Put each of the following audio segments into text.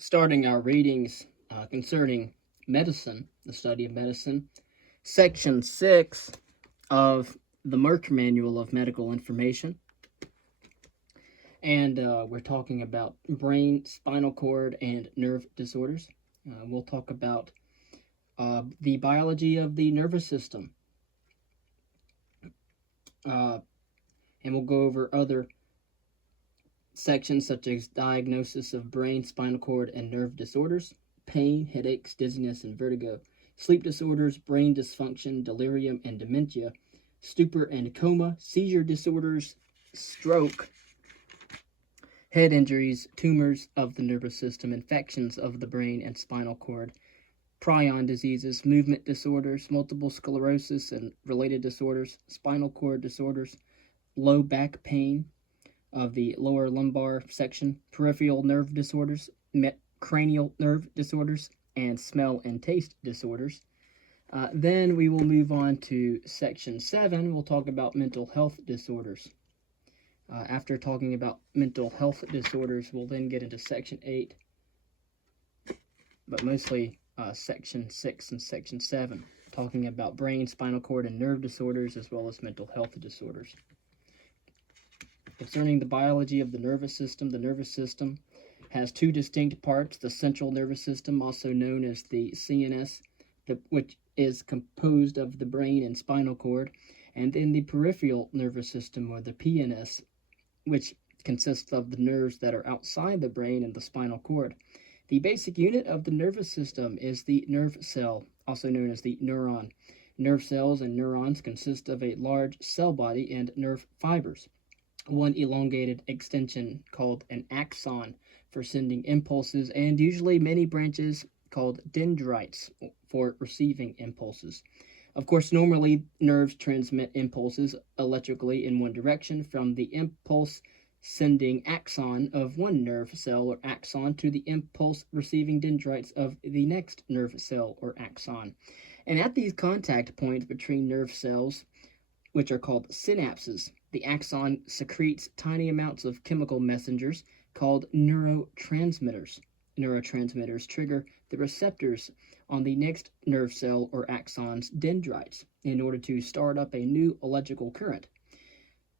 starting our readings concerning medicine, the study of medicine, section 6 of the Merck Manual of Medical Information. And we're talking about brain, spinal cord, and nerve disorders. We'll talk about the biology of the nervous system. And we'll go over other sections such as diagnosis of brain, spinal cord, and nerve disorders, pain, headaches, dizziness, and vertigo, sleep disorders, brain dysfunction, delirium, and dementia, stupor and coma, seizure disorders, stroke, head injuries, tumors of the nervous system, infections of the brain and spinal cord, prion diseases, movement disorders, multiple sclerosis and related disorders, spinal cord disorders, low back pain of the lower lumbar section, peripheral nerve disorders, cranial nerve disorders, and smell and taste disorders. Then we will move on to section 7. We'll talk about mental health disorders. After talking about mental health disorders, we'll then get into section 8, but mostly section 6 and section 7, talking about brain, spinal cord, and nerve disorders, as well as mental health disorders. Concerning the biology of the nervous system has two distinct parts: the central nervous system, also known as the CNS, which is composed of the brain and spinal cord, and then the peripheral nervous system, or the PNS, which consists of the nerves that are outside the brain and the spinal cord. The basic unit of the nervous system is the nerve cell, also known as the neuron. Nerve cells and neurons consist of a large cell body and nerve fibers. One elongated extension called an axon for sending impulses, and usually many branches called dendrites for receiving impulses. Of course, normally nerves transmit impulses electrically in one direction from the impulse sending axon of one nerve cell or axon to the impulse receiving dendrites of the next nerve cell or axon. And at these contact points between nerve cells, which are called synapses, the axon secretes tiny amounts of chemical messengers called neurotransmitters. Neurotransmitters trigger the receptors on the next nerve cell or axon's dendrites in order to start up a new electrical current.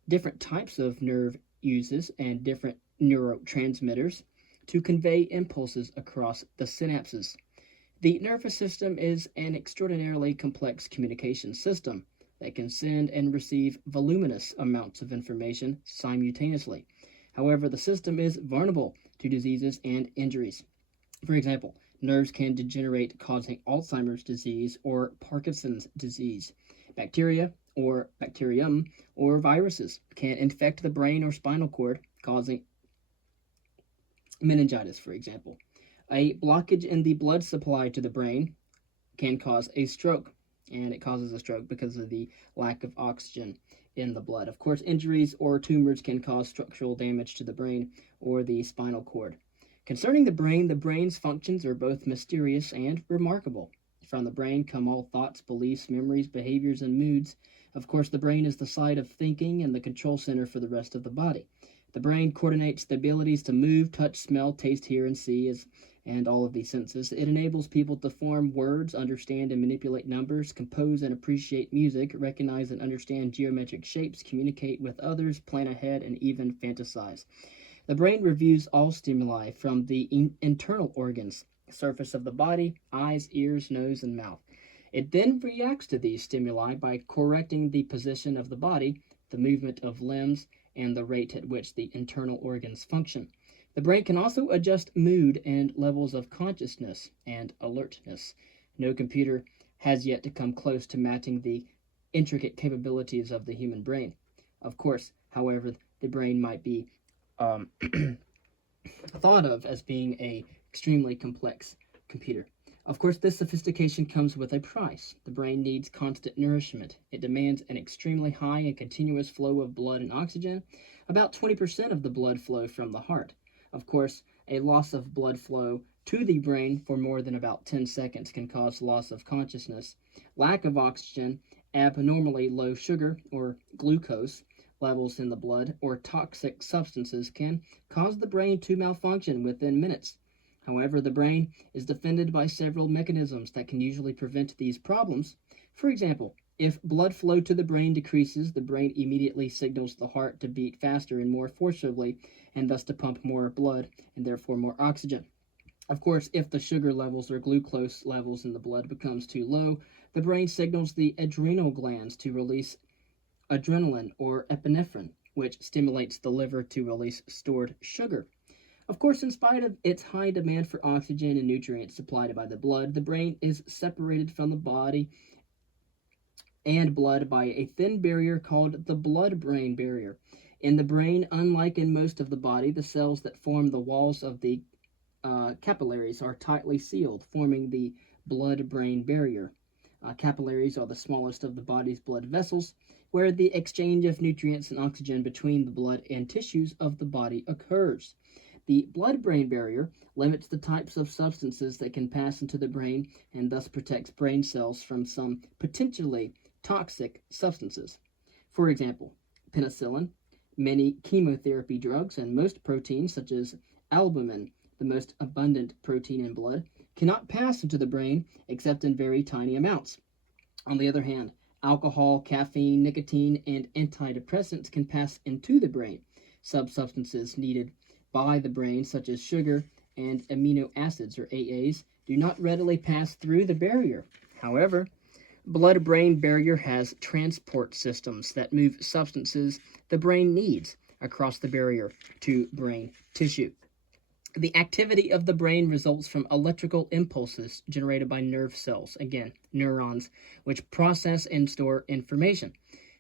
Different types of nerve uses and different neurotransmitters to convey impulses across the synapses. The nervous system is an extraordinarily complex communication system that can send and receive voluminous amounts of information simultaneously. However, the system is vulnerable to diseases and injuries. For example, nerves can degenerate, causing Alzheimer's disease or Parkinson's disease. Bacteria or bacterium or viruses can infect the brain or spinal cord, causing meningitis, for example. A blockage in the blood supply to the brain can cause a stroke, and it causes a stroke because of the lack of oxygen in the blood. Of course, injuries or tumors can cause structural damage to the brain or the spinal cord. Concerning the brain's functions are both mysterious and remarkable. From the brain come all thoughts, beliefs, memories, behaviors, and moods. Of course, the brain is the site of thinking and the control center for the rest of the body. The brain coordinates the abilities to move, touch, smell, taste, hear, and see, and all of these senses. It enables people to form words, understand and manipulate numbers, compose and appreciate music, recognize and understand geometric shapes, communicate with others, plan ahead, and even fantasize. The brain reviews all stimuli from the internal organs, surface of the body, eyes, ears, nose, and mouth. It then reacts to these stimuli by correcting the position of the body, the movement of limbs, and the rate at which the internal organs function. The brain can also adjust mood and levels of consciousness and alertness. No computer has yet to come close to matching the intricate capabilities of the human brain. Of course, however, the brain might be thought of as being an extremely complex computer. Of course, this sophistication comes with a price. The brain needs constant nourishment. It demands an extremely high and continuous flow of blood and oxygen, about 20% of the blood flow from the heart. Of course, a loss of blood flow to the brain for more than about 10 seconds can cause loss of consciousness. Lack of oxygen, abnormally low sugar or glucose levels in the blood, or toxic substances can cause the brain to malfunction within minutes. However, the brain is defended by several mechanisms that can usually prevent these problems. For example, if blood flow to the brain decreases, the brain immediately signals the heart to beat faster and more forcibly, and thus to pump more blood and therefore more oxygen. Of course, if the sugar levels or glucose levels in the blood becomes too low, the brain signals the adrenal glands to release adrenaline or epinephrine, which stimulates the liver to release stored sugar. Of course, in spite of its high demand for oxygen and nutrients supplied by the blood, the brain is separated from the body and blood by a thin barrier called the blood-brain barrier. In the brain, unlike in most of the body, the cells that form the walls of the capillaries are tightly sealed, forming the blood-brain barrier. Capillaries are the smallest of the body's blood vessels, where the exchange of nutrients and oxygen between the blood and tissues of the body occurs. The blood-brain barrier limits the types of substances that can pass into the brain and thus protects brain cells from some potentially toxic substances. For example, penicillin, many chemotherapy drugs, and most proteins such as albumin, the most abundant protein in blood, cannot pass into the brain except in very tiny amounts. On the other hand, alcohol, caffeine, nicotine, and antidepressants can pass into the brain. Substances needed by the brain, such as sugar and amino acids or AAs, do not readily pass through the barrier. However, blood-brain barrier has transport systems that move substances the brain needs across the barrier to brain tissue. The activity of the brain results from electrical impulses generated by nerve cells, again, neurons, which process and store information.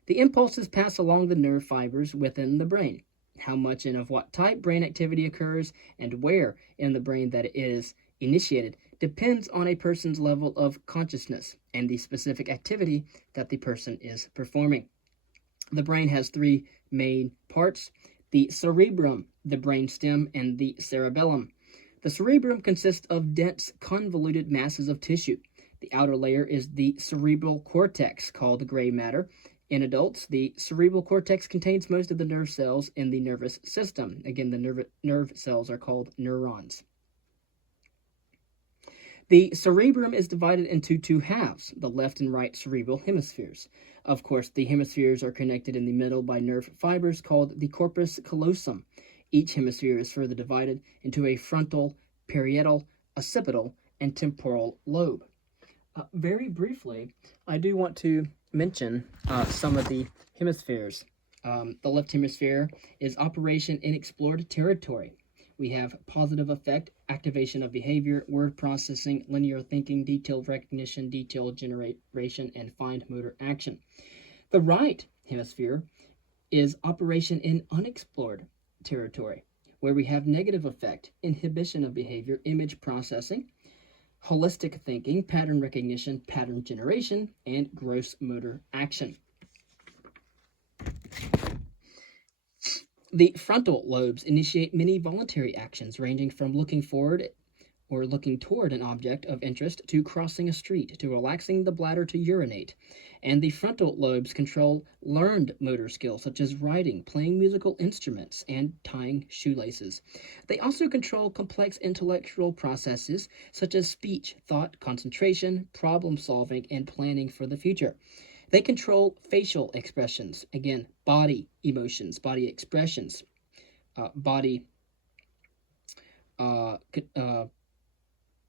The impulses pass along the nerve fibers within the brain. How much and of what type brain activity occurs and where in the brain that it is initiated depends on a person's level of consciousness and the specific activity that the person is performing. The brain has three main parts: the cerebrum, the brainstem, and the cerebellum. The cerebrum consists of dense, convoluted masses of tissue. The outer layer is the cerebral cortex, called gray matter. In adults, the cerebral cortex contains most of the nerve cells in the nervous system. Again, the nerve cells are called neurons. The cerebrum is divided into two halves, the left and right cerebral hemispheres. Of course, the hemispheres are connected in the middle by nerve fibers called the corpus callosum. Each hemisphere is further divided into a frontal, parietal, occipital, and temporal lobe. Very briefly, I do want to mention some of the hemispheres. The left hemisphere is operation in explored territory. We have positive effect, activation of behavior, word processing, linear thinking, detailed recognition, detailed generation, and fine motor action. The right hemisphere is operation in unexplored territory, where we have negative effect, inhibition of behavior, image processing, holistic thinking, pattern recognition, pattern generation, and gross motor action. The frontal lobes initiate many voluntary actions ranging from looking forward or looking toward an object of interest to crossing a street to relaxing the bladder to urinate. And the frontal lobes control learned motor skills such as writing, playing musical instruments, and tying shoelaces. They also control complex intellectual processes such as speech, thought, concentration, problem solving, and planning for the future. They control facial expressions, again, body emotions, body expressions, body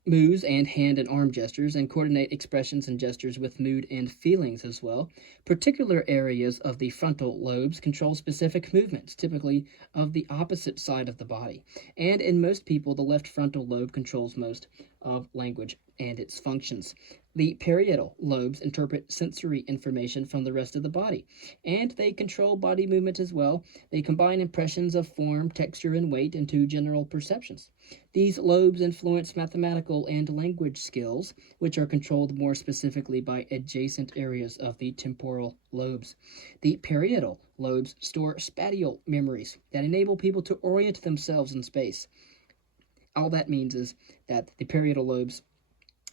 moves and hand and arm gestures, and coordinate expressions and gestures with mood and feelings as well. Particular areas of the frontal lobes control specific movements, typically of the opposite side of the body. And in most people, the left frontal lobe controls most of language and its functions. The parietal lobes interpret sensory information from the rest of the body, and they control body movement as well. They combine impressions of form, texture, and weight into general perceptions. These lobes influence mathematical and language skills, which are controlled more specifically by adjacent areas of the temporal lobes. The parietal lobes store spatial memories that enable people to orient themselves in space. All that means is that the parietal lobes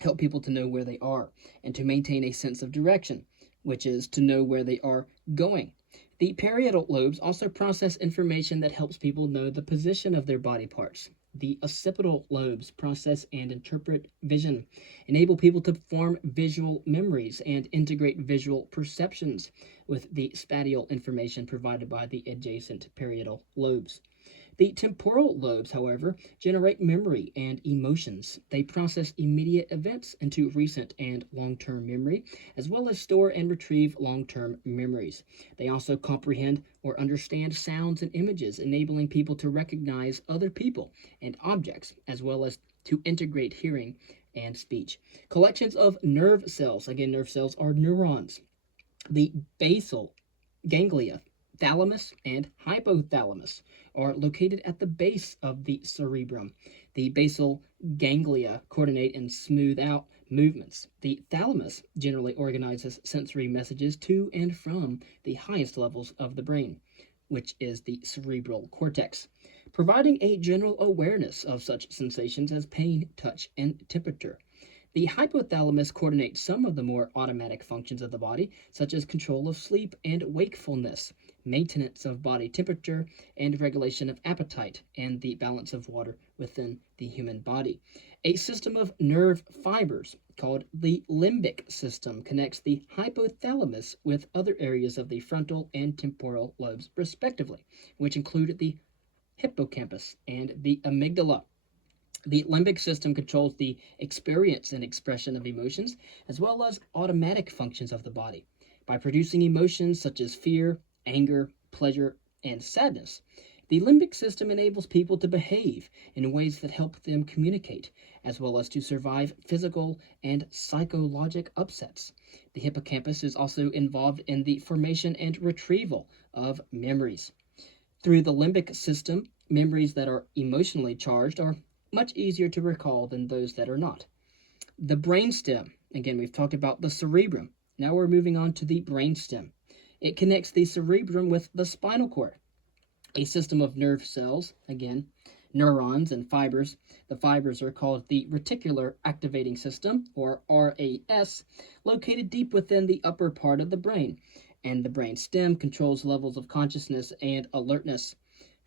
help people to know where they are and to maintain a sense of direction, which is to know where they are going. The parietal lobes also process information that helps people know the position of their body parts. The occipital lobes process and interpret vision, enable people to form visual memories, and integrate visual perceptions with the spatial information provided by the adjacent parietal lobes. The temporal lobes, however, generate memory and emotions. They process immediate events into recent and long term memory, as well as store and retrieve long term memories. They also comprehend or understand sounds and images, enabling people to recognize other people and objects, as well as to integrate hearing and speech. Collections of nerve cells, again, nerve cells are neurons. The basal ganglia, thalamus, and hypothalamus are located at the base of the cerebrum. The basal ganglia coordinate and smooth out movements. The thalamus generally organizes sensory messages to and from the highest levels of the brain, which is the cerebral cortex, providing a general awareness of such sensations as pain, touch, and temperature. The hypothalamus coordinates some of the more automatic functions of the body, such as control of sleep and wakefulness, maintenance of body temperature, and regulation of appetite, and the balance of water within the human body. A system of nerve fibers called the limbic system connects the hypothalamus with other areas of the frontal and temporal lobes, respectively, which include the hippocampus and the amygdala. The limbic system controls the experience and expression of emotions, as well as automatic functions of the body. By producing emotions such as fear, anger, pleasure, and sadness, the limbic system enables people to behave in ways that help them communicate, as well as to survive physical and psychologic upsets. The hippocampus is also involved in the formation and retrieval of memories. Through the limbic system, memories that are emotionally charged are much easier to recall than those that are not. The brainstem, again, we've talked about the cerebrum. Now we're moving on to the brainstem. It connects the cerebrum with the spinal cord, a system of nerve cells, again, neurons and fibers. The fibers are called the reticular activating system, or RAS, located deep within the upper part of the brain. And the brainstem controls levels of consciousness and alertness.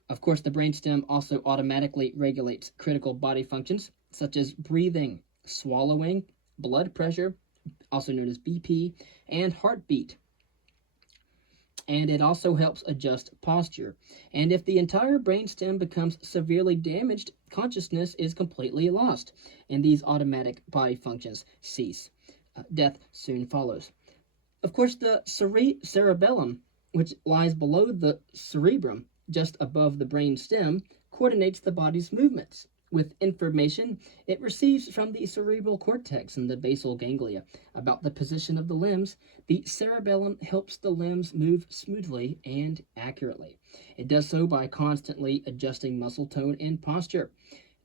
Of course, the brainstem also automatically regulates critical body functions such as breathing, swallowing, blood pressure, also known as BP, and heartbeat. And it also helps adjust posture. And if the entire brainstem becomes severely damaged, consciousness is completely lost, and these automatic body functions cease. Death soon follows. Of course, the cerebellum, which lies below the cerebrum, just above the brain stem, coordinates the body's movements with information it receives from the cerebral cortex and the basal ganglia about the position of the limbs. The cerebellum helps the limbs move smoothly and accurately. It does so by constantly adjusting muscle tone and posture.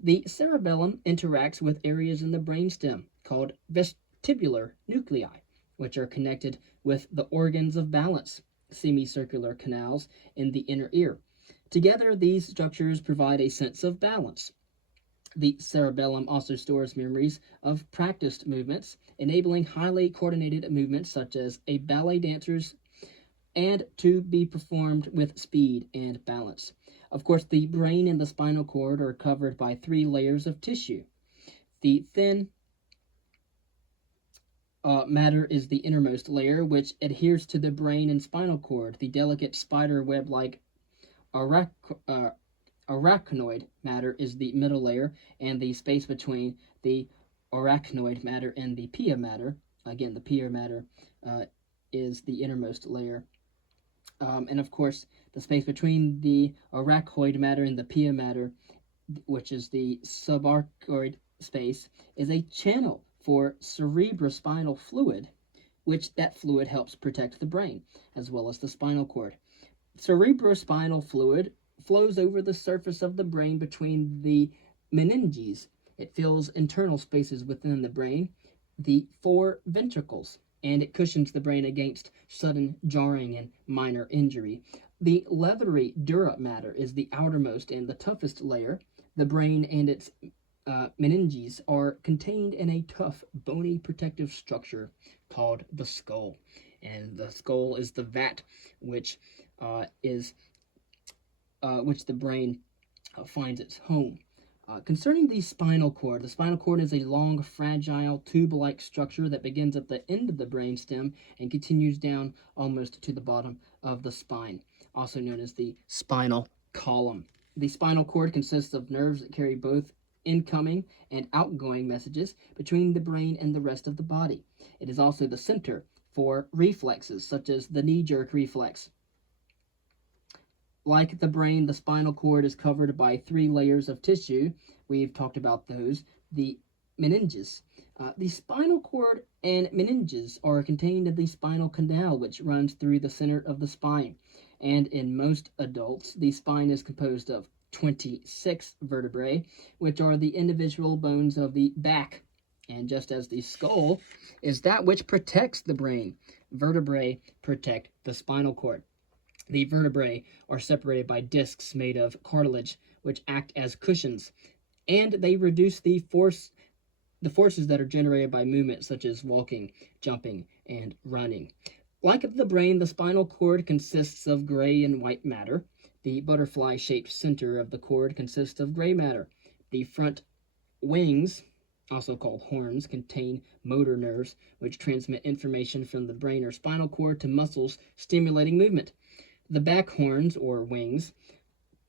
The cerebellum interacts with areas in the brainstem called vestibular nuclei, which are connected with the organs of balance, semicircular canals in the inner ear. Together, these structures provide a sense of balance. The cerebellum also stores memories of practiced movements, enabling highly coordinated movements such as a ballet dancer's and to be performed with speed and balance. Of course, the brain and the spinal cord are covered by 3 layers of tissue. The thin matter is the innermost layer, which adheres to the brain and spinal cord. The delicate spider web-like arachnoid matter is the middle layer, and the space between the arachnoid matter and the pia matter, again, the pia matter is the innermost layer. And of course, the space between the arachnoid matter and the pia matter, which is the subarachnoid space, is a channel for cerebrospinal fluid, which that fluid helps protect the brain, as well as the spinal cord. Cerebrospinal fluid flows over the surface of the brain between the meninges. It fills internal spaces within the brain, the 4 ventricles, and it cushions the brain against sudden jarring and minor injury. The leathery dura matter is the outermost and the toughest layer. The brain and its meninges are contained in a tough, bony protective structure called the skull. And the skull is the vat which the brain finds its home. Concerning the spinal cord is a long, fragile, tube-like structure that begins at the end of the brainstem and continues down almost to the bottom of the spine, also known as the spinal column. The spinal cord consists of nerves that carry both incoming and outgoing messages between the brain and the rest of the body. It is also the center for reflexes, such as the knee-jerk reflex. Like the brain, the spinal cord is covered by 3 layers of tissue. We've talked about those. The meninges. The spinal cord and meninges are contained in the spinal canal, which runs through the center of the spine. And in most adults, the spine is composed of 26 vertebrae, which are the individual bones of the back. And just as the skull is that which protects the brain, vertebrae protect the spinal cord. The vertebrae are separated by discs made of cartilage, which act as cushions, and they reduce the forces that are generated by movement, such as walking, jumping, and running. Like the brain, the spinal cord consists of gray and white matter. The butterfly-shaped center of the cord consists of gray matter. The front wings, also called horns, contain motor nerves, which transmit information from the brain or spinal cord to muscles, stimulating movement. The back horns, or wings,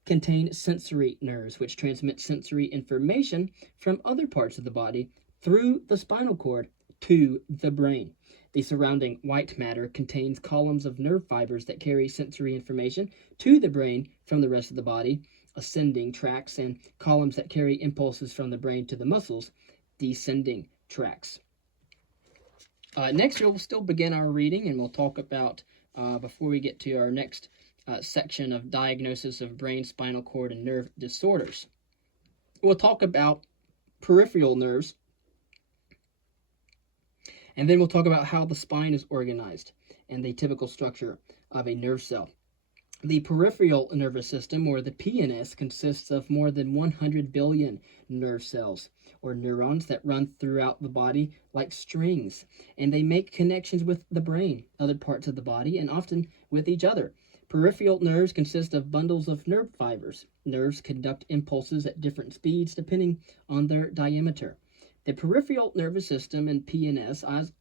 contain sensory nerves, which transmit sensory information from other parts of the body through the spinal cord to the brain. The surrounding white matter contains columns of nerve fibers that carry sensory information to the brain from the rest of the body, ascending tracts, and columns that carry impulses from the brain to the muscles, descending tracts. Next, we'll still begin our reading, and we'll talk about before we get to our next section of diagnosis of brain, spinal cord, and nerve disorders. We'll talk about peripheral nerves, and then we'll talk about how the spine is organized and the typical structure of a nerve cell. The peripheral nervous system, or the PNS, consists of more than 100 billion nerve cells, or neurons, that run throughout the body like strings, and they make connections with the brain, other parts of the body, and often with each other. Peripheral nerves consist of bundles of nerve fibers. Nerves conduct impulses at different speeds depending on their diameter. The peripheral nervous system and PNS has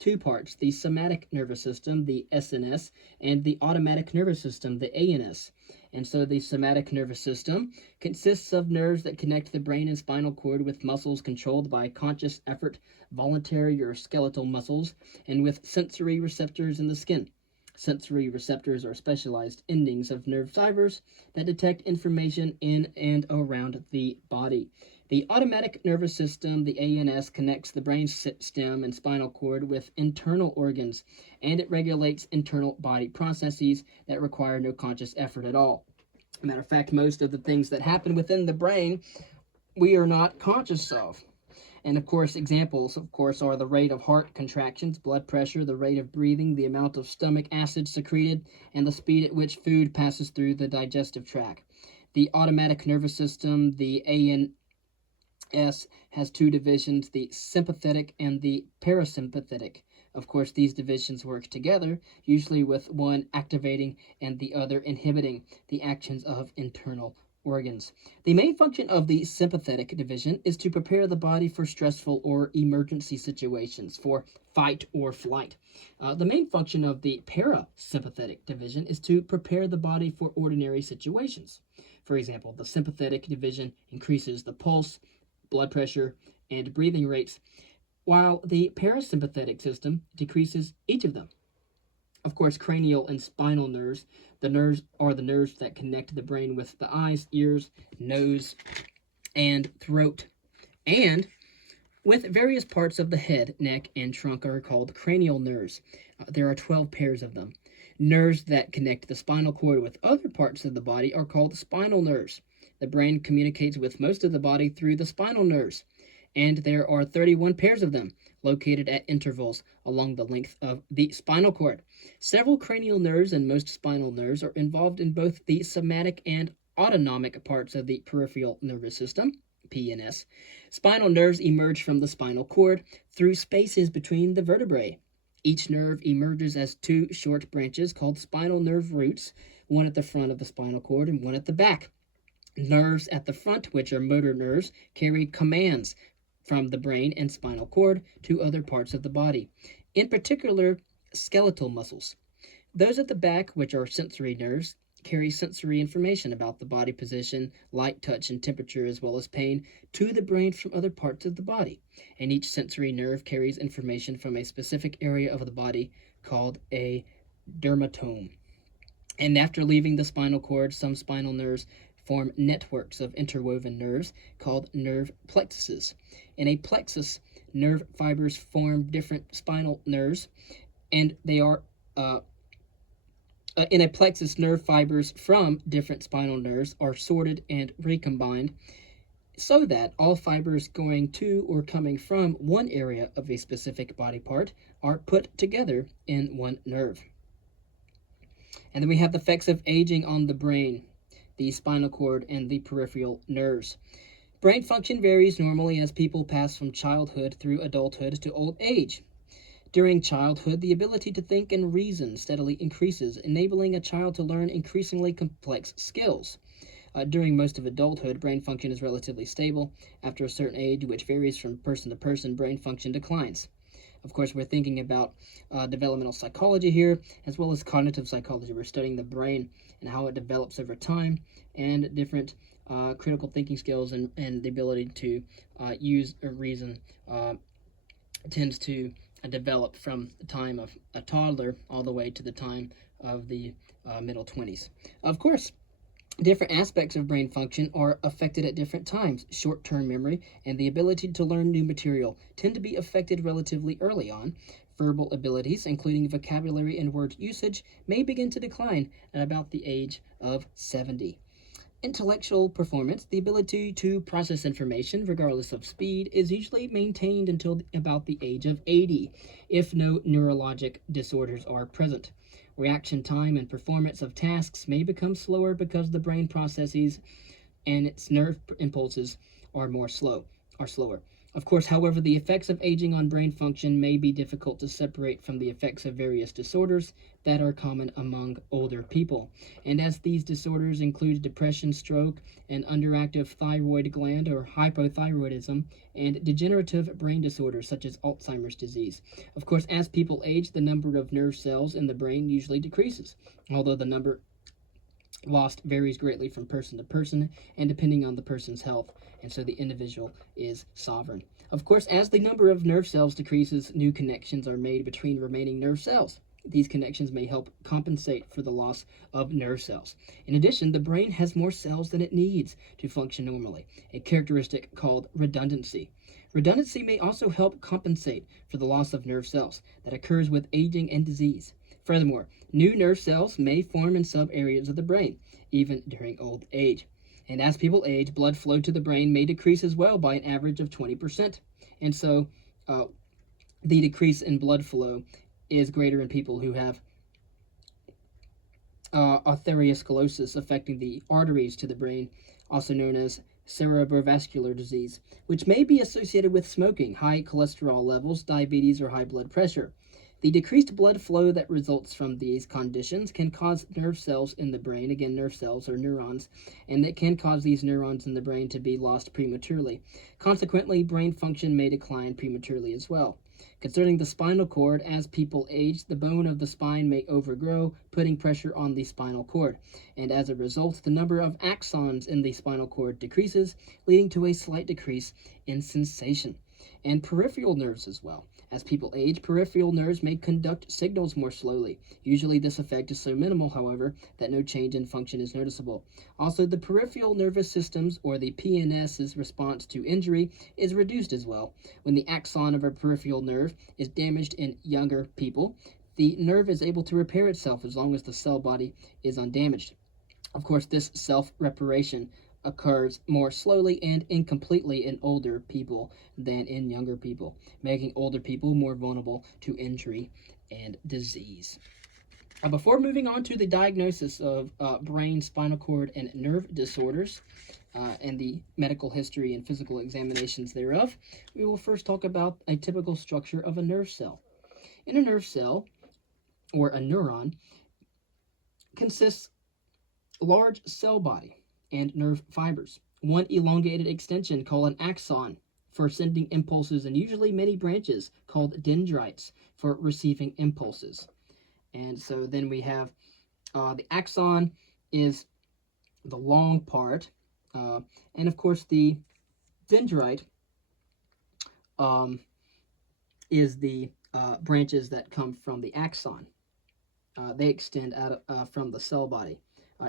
2 parts: the somatic nervous system, the SNS, and the automatic nervous system, the ANS. And so the somatic nervous system consists of nerves that connect the brain and spinal cord with muscles controlled by conscious effort, voluntary or skeletal muscles, and with sensory receptors in the skin. Sensory receptors are specialized endings of nerve fibers that detect information in and around the body. The automatic nervous system, the ANS, connects the brain stem and spinal cord with internal organs, and it regulates internal body processes that require no conscious effort at all. Matter of fact, most of the things that happen within the brain we are not conscious of. And of course, examples, are the rate of heart contractions, blood pressure, the rate of breathing, the amount of stomach acid secreted, and the speed at which food passes through the digestive tract. The automatic nervous system, the ANS, has 2 divisions, the sympathetic and the parasympathetic. Of course, these divisions work together, usually with one activating and the other inhibiting the actions of internal organs. The main function of the sympathetic division is to prepare the body for stressful or emergency situations, for fight or flight. The main function of the parasympathetic division is to prepare the body for ordinary situations. For example, the sympathetic division increases the pulse, blood pressure, and breathing rates, while the parasympathetic system decreases each of them. Of course, cranial and spinal nerves, the nerves are the nerves that connect the brain with the eyes, ears, nose, and throat, and with various parts of the head, neck, and trunk are called cranial nerves. There are 12 pairs of them. Nerves that connect the spinal cord with other parts of the body are called spinal nerves. The brain communicates with most of the body through the spinal nerves, and there are 31 pairs of them, located at intervals along the length of the spinal cord. Several cranial nerves and most spinal nerves are involved in both the somatic and autonomic parts of the peripheral nervous system, PNS. Spinal nerves emerge from the spinal cord through spaces between the vertebrae. Each nerve emerges as 2 short branches called spinal nerve roots, one at the front of the spinal cord and one at the back. Nerves at the front, which are motor nerves, carry commands from the brain and spinal cord to other parts of the body, in particular skeletal muscles. Those at the back, which are sensory nerves, carry sensory information about the body position, light, touch, and temperature, as well as pain, to the brain from other parts of the body. And each sensory nerve carries information from a specific area of the body called a dermatome. And after leaving the spinal cord, some spinal nerves form networks of interwoven nerves called nerve plexuses. In a plexus, nerve fibers form different spinal nerves, and they are in a plexus, nerve fibers from different spinal nerves are sorted and recombined so that all fibers going to or coming from one area of a specific body part are put together in one nerve. And then we have the effects of aging on the brain, the spinal cord, and the peripheral nerves. Brain function varies normally as people pass from childhood through adulthood to old age. During childhood, the ability to think and reason steadily increases, enabling a child to learn increasingly complex skills. During most of adulthood, brain function is relatively stable. After a certain age, which varies from person to person, brain function declines. Of course, we're thinking about developmental psychology here, as well as cognitive psychology. We're studying the brain and how it develops over time, and different critical thinking skills and the ability to use or reason tends to develop from the time of a toddler all the way to the time of the middle 20s. Of course, different aspects of brain function are affected at different times. Short-term memory and the ability to learn new material tend to be affected relatively early on. Verbal abilities, including vocabulary and word usage, may begin to decline at about the age of 70. Intellectual performance, the ability to process information regardless of speed, is usually maintained until about the age of 80, if no neurologic disorders are present. Reaction time and performance of tasks may become slower because the brain processes and its nerve impulses are slower. Of course, however, the effects of aging on brain function may be difficult to separate from the effects of various disorders that are common among older people. And as these disorders include depression, stroke, and underactive thyroid gland or hypothyroidism, and degenerative brain disorders such as Alzheimer's disease. Of course, as people age, the number of nerve cells in the brain usually decreases, although the number lost varies greatly from person to person and depending on the person's health, and so the individual is sovereign. Of course, as the number of nerve cells decreases, new connections are made between remaining nerve cells. These connections may help compensate for the loss of nerve cells. In addition, the brain has more cells than it needs to function normally, a characteristic called redundancy. Redundancy may also help compensate for the loss of nerve cells that occurs with aging and disease. Furthermore, new nerve cells may form in some areas of the brain, even during old age. And as people age, blood flow to the brain may decrease as well by an average of 20%. And so the decrease in blood flow is greater in people who have arteriosclerosis affecting the arteries to the brain, also known as cerebrovascular disease, which may be associated with smoking, high cholesterol levels, diabetes, or high blood pressure. The decreased blood flow that results from these conditions can cause nerve cells in the brain, again, nerve cells or neurons, and that can cause these neurons in the brain to be lost prematurely. Consequently, brain function may decline prematurely as well. Concerning the spinal cord, as people age, the bone of the spine may overgrow, putting pressure on the spinal cord, and as a result, the number of axons in the spinal cord decreases, leading to a slight decrease in sensation. And peripheral nerves as well. As people age, peripheral nerves may conduct signals more slowly. Usually this effect is so minimal, however, that no change in function is noticeable. Also, the peripheral nervous system's, or the PNS's, response to injury is reduced as well. When the axon of a peripheral nerve is damaged in younger people, the nerve is able to repair itself as long as the cell body is undamaged. Of course, this self-reparation occurs more slowly and incompletely in older people than in younger people, making older people more vulnerable to injury and disease. Before moving on to the diagnosis of brain, spinal cord, and nerve disorders, and the medical history and physical examinations thereof, we will first talk about a typical structure of a nerve cell. In a nerve cell, or a neuron, consists large cell body and nerve fibers. One elongated extension called an axon for sending impulses, and usually many branches called dendrites for receiving impulses. And so then we have the axon is the long part, and of course the dendrite is the branches that come from the axon. They extend out from the cell body.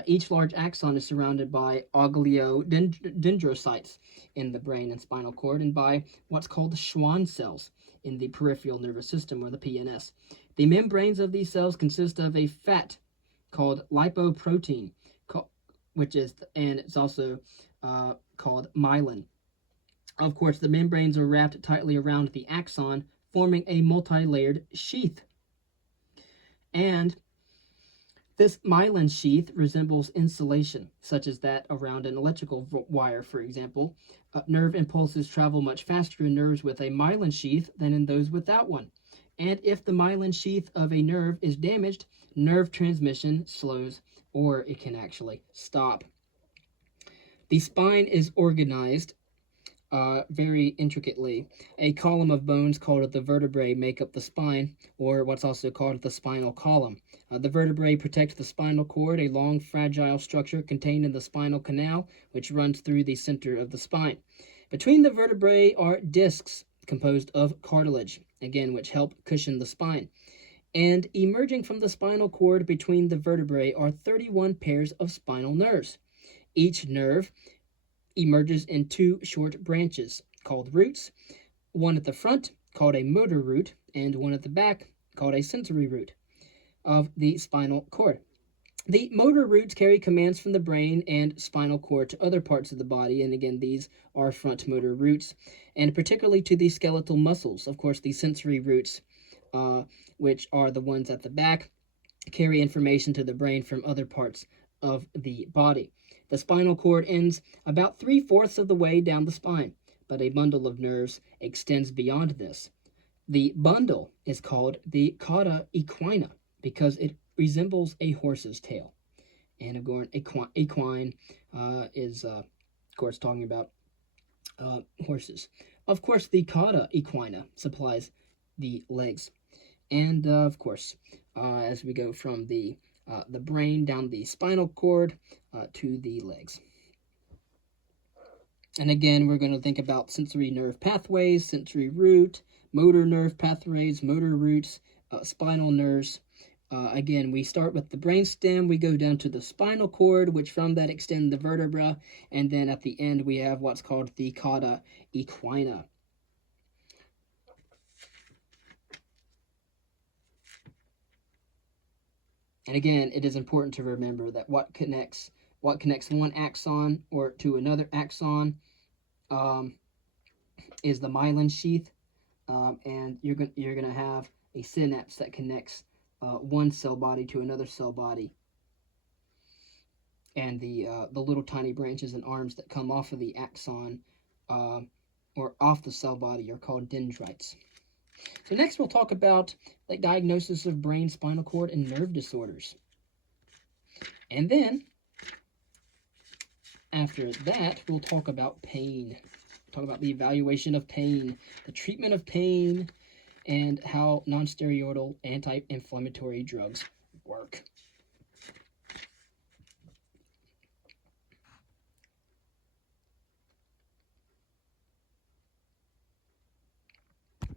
Each large axon is surrounded by oligodendrocytes in the brain and spinal cord, and by what's called the Schwann cells in the peripheral nervous system, or the PNS. The membranes of these cells consist of a fat called lipoprotein, and it's also called myelin. Of course, the membranes are wrapped tightly around the axon, forming a multi-layered sheath. And this myelin sheath resembles insulation, such as that around an electrical wire, for example. Nerve impulses travel much faster in nerves with a myelin sheath than in those without one. And if the myelin sheath of a nerve is damaged, nerve transmission slows, or it can actually stop. The spine is organized very intricately. A column of bones called the vertebrae make up the spine, or what's also called the spinal column. The vertebrae protect the spinal cord, a long, fragile structure contained in the spinal canal, which runs through the center of the spine. Between the vertebrae are discs composed of cartilage, again, which help cushion the spine. And emerging from the spinal cord between the vertebrae are 31 pairs of spinal nerves. Each nerve emerges in two short branches called roots, one at the front called a motor root, and one at the back called a sensory root of the spinal cord. The motor roots carry commands from the brain and spinal cord to other parts of the body, and again, these are front motor roots, and particularly to the skeletal muscles. Of course, the sensory roots, which are the ones at the back, carry information to the brain from other parts of the body. The spinal cord ends about 3/4 of the way down the spine, but a bundle of nerves extends beyond this. The bundle is called the cauda equina because it resembles a horse's tail. And equine is, of course, talking about horses. Of course, the cauda equina supplies the legs. And, of course, as we go from the brain down the spinal cord to the legs. And again, we're going to think about sensory nerve pathways, sensory root, motor nerve pathways, motor roots, spinal nerves. Again, we start with the brainstem, we go down to the spinal cord, which from that extend the vertebra, and then at the end we have what's called the cauda equina. And again, it is important to remember that what connects one axon or to another axon is the myelin sheath, and you're going to have a synapse that connects one cell body to another cell body, and the little tiny branches and arms that come off of the axon or off the cell body are called dendrites. So next we'll talk about the diagnosis of brain, spinal cord, and nerve disorders. And then, after that, we'll talk about pain. Talk about the evaluation of pain, the treatment of pain, and how non-steroidal anti-inflammatory drugs work.